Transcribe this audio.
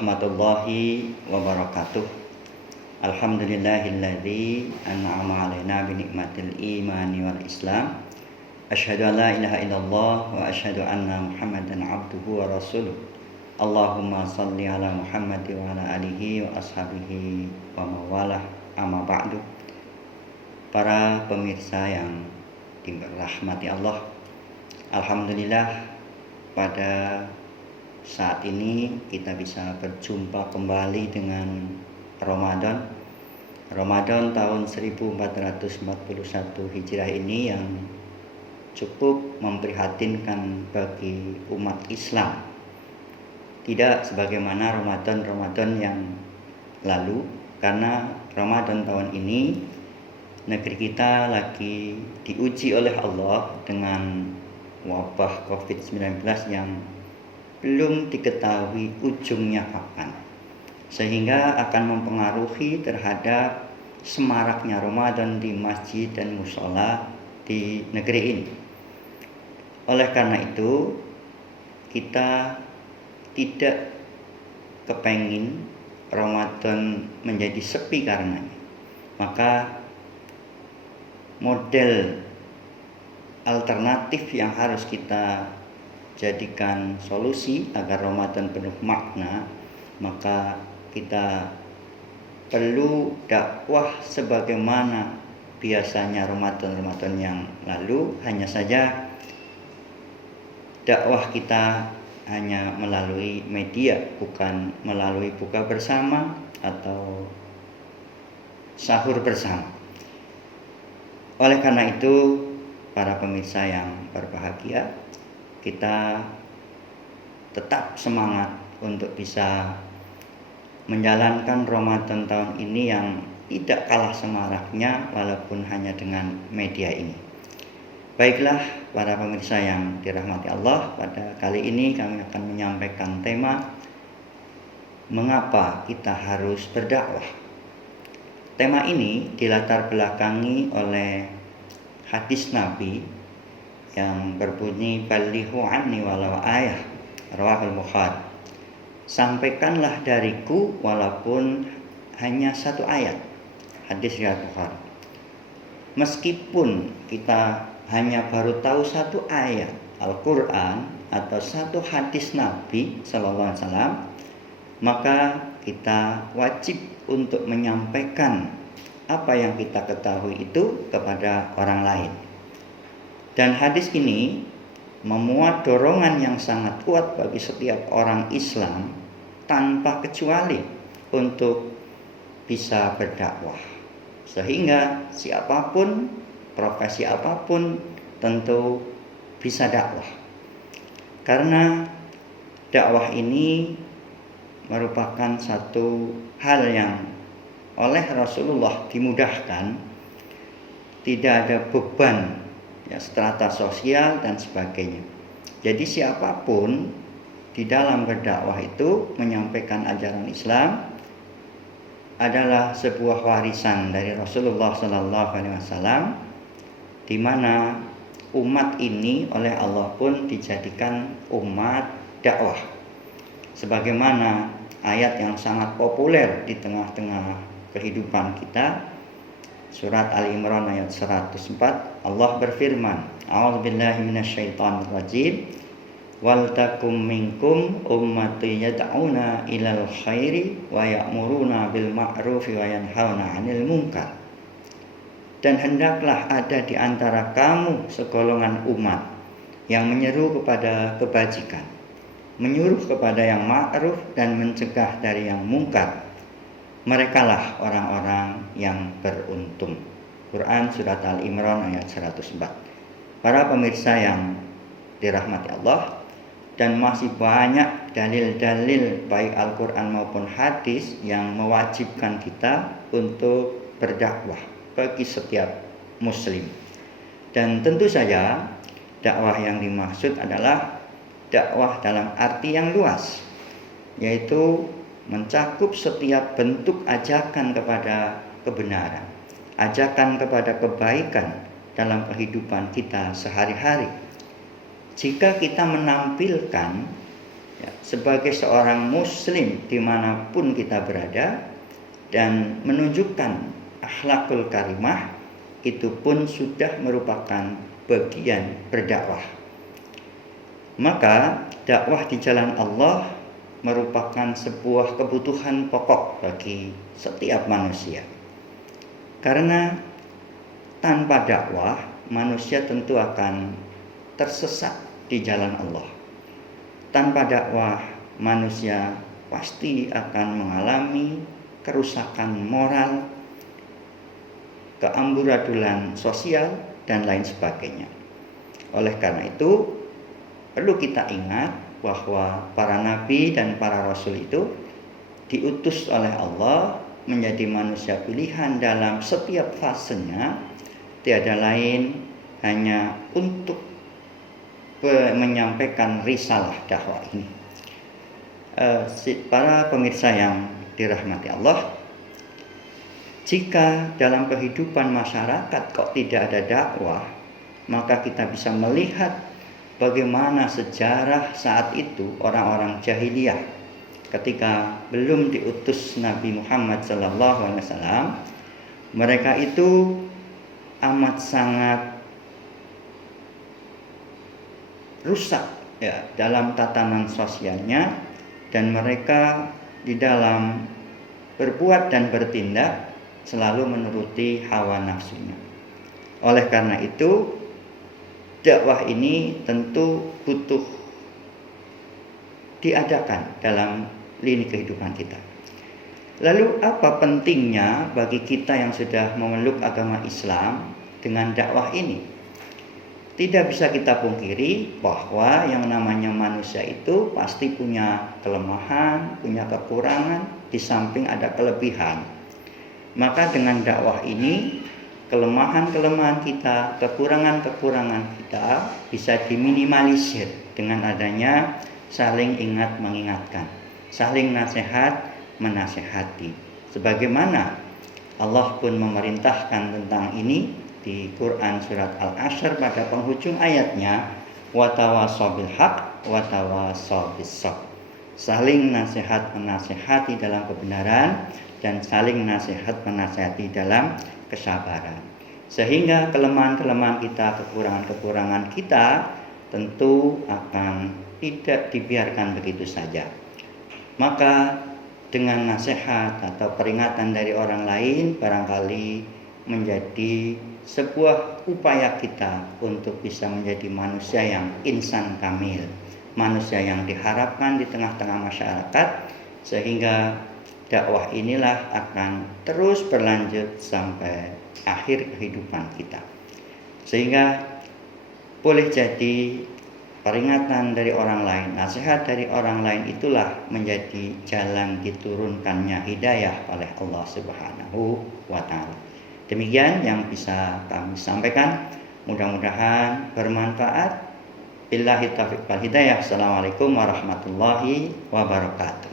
warahmatullahi wabarakatuh. Alhamdulillahilladzi an'ama 'alaina bi nikmatil imani wal islam. Asyhadu an la ilaha illallah wa asyhadu anna Muhammadan 'abduhu wa rasuluh. Allahumma shalli ala Muhammad wa ala alihi wa ashabihi wa mawalah, amma ba'du. Para pemirsa yang dirahmati Allah, alhamdulillah pada saat ini kita bisa berjumpa kembali dengan Ramadan tahun 1441 Hijrah ini yang cukup memprihatinkan bagi umat Islam. Tidak sebagaimana Ramadan yang lalu, karena Ramadan tahun ini negeri kita lagi diuji oleh Allah dengan wabah COVID-19 yang belum diketahui ujungnya kapan, sehingga akan mempengaruhi terhadap semaraknya Ramadan di masjid dan mushola di negeri ini. Oleh karena itu, kita tidak kepengin Ramadan menjadi sepi karenanya. Maka model alternatif yang harus kita jadikan solusi agar Ramadan penuh makna, maka kita perlu dakwah sebagaimana biasanya Ramadan yang lalu. Hanya saja dakwah kita hanya melalui media, bukan melalui buka bersama atau sahur bersama. Oleh karena itu, para pemirsa yang berbahagia, kita tetap semangat untuk bisa menjalankan Ramadan tahun ini yang tidak kalah semaraknya walaupun hanya dengan media ini. Baiklah para pemirsa yang dirahmati Allah, pada kali ini kami akan menyampaikan tema mengapa kita harus berdakwah. Tema ini dilatar belakangi oleh hadis Nabi yang berbunyi balighu anni walau ayah, rawahul Bukhari. Sampaikanlah dariku walaupun hanya satu ayat, hadis riwayat Bukhari. Meskipun kita hanya baru tahu satu ayat Al-Quran atau satu hadis Nabi Sallallahu Alaihi Wasallam, maka kita wajib untuk menyampaikan apa yang kita ketahui itu kepada orang lain. Dan hadis ini memuat dorongan yang sangat kuat bagi setiap orang Islam tanpa kecuali untuk bisa berdakwah. Sehingga siapapun, profesi apapun tentu bisa dakwah. Karena dakwah ini merupakan satu hal yang oleh Rasulullah dimudahkan, tidak ada beban strata sosial dan sebagainya. Jadi siapapun di dalam berdakwah itu menyampaikan ajaran Islam adalah sebuah warisan dari Rasulullah Sallallahu Alaihi Wasallam, di mana umat ini oleh Allah pun dijadikan umat dakwah. Sebagaimana ayat yang sangat populer di tengah-tengah kehidupan kita, surat Ali Imran ayat 104, Allah berfirman, A'udzubillahi minasyaitonirrajim, wal takum minkum ummati yad'una ilal khairi wa ya'muruna bil ma'rufi wa yanhauna 'anil munkar. Dan hendaklah ada di antara kamu segolongan umat yang menyeru kepada kebajikan, menyuruh kepada yang ma'ruf dan mencegah dari yang mungkar. Merekalah orang-orang yang beruntung. Quran surat Al-Imran ayat 104. Para pemirsa yang dirahmati Allah, dan masih banyak dalil-dalil baik Al-Quran maupun hadis yang mewajibkan kita untuk berdakwah bagi setiap muslim. Dan tentu saja dakwah yang dimaksud adalah dakwah dalam arti yang luas, yaitu mencakup setiap bentuk ajakan kepada kebenaran, ajakan kepada kebaikan dalam kehidupan kita sehari-hari. Jika kita menampilkan Ya, sebagai seorang muslim dimanapun kita berada dan menunjukkan akhlakul karimah, itu pun sudah merupakan bagian berdakwah. Maka dakwah di jalan Allah merupakan sebuah kebutuhan pokok bagi setiap manusia. Karena tanpa dakwah manusia tentu akan tersesat di jalan Allah. Tanpa dakwah manusia pasti akan mengalami kerusakan moral, keamburadulan sosial, dan lain sebagainya. Oleh karena itu, perlu kita ingat bahwa para nabi dan para rasul itu diutus oleh Allah menjadi manusia pilihan dalam setiap fasenya, tiada lain hanya untuk menyampaikan risalah dakwah ini. Para pemirsa yang dirahmati Allah, jika dalam kehidupan masyarakat kok tidak ada dakwah, maka kita bisa melihat bagaimana sejarah saat itu orang-orang jahiliyah ketika belum diutus Nabi Muhammad SAW, mereka itu amat sangat rusak ya dalam tatanan sosialnya, dan mereka di dalam berbuat dan bertindak selalu menuruti hawa nafsunya. Oleh karena itu, dakwah ini tentu butuh diadakan dalam lini kehidupan kita. Lalu apa pentingnya bagi kita yang sudah memeluk agama Islam dengan dakwah ini? Tidak bisa kita pungkiri bahwa yang namanya manusia itu pasti punya kelemahan, punya kekurangan, di samping ada kelebihan. Maka dengan dakwah ini, kelemahan-kelemahan kita, kekurangan-kekurangan kita bisa diminimalisir dengan adanya saling ingat mengingatkan, saling nasihat menasihati. Sebagaimana Allah pun memerintahkan tentang ini di Quran surat Al-Ashr pada penghujung ayatnya, watawassaw bil haq watawassaw bis sabr. Saling nasihat menasihati dalam kebenaran dan saling nasihat menasihati dalam kesabaran. Sehingga kelemahan-kelemahan kita, kekurangan-kekurangan kita tentu akan tidak dibiarkan begitu saja. Maka dengan nasihat atau peringatan dari orang lain barangkali menjadi sebuah upaya kita untuk bisa menjadi manusia yang insan kamil, manusia yang diharapkan di tengah-tengah masyarakat, sehingga dakwah inilah akan terus berlanjut sampai akhir kehidupan kita. Sehingga boleh jadi peringatan dari orang lain, nasihat dari orang lain itulah menjadi jalan diturunkannya hidayah oleh Allah Subhanahu wa Ta'ala. Demikian yang bisa kami sampaikan. Mudah-mudahan bermanfaat. Billahi taufiq wal hidayah. Assalamualaikum warahmatullahi wabarakatuh.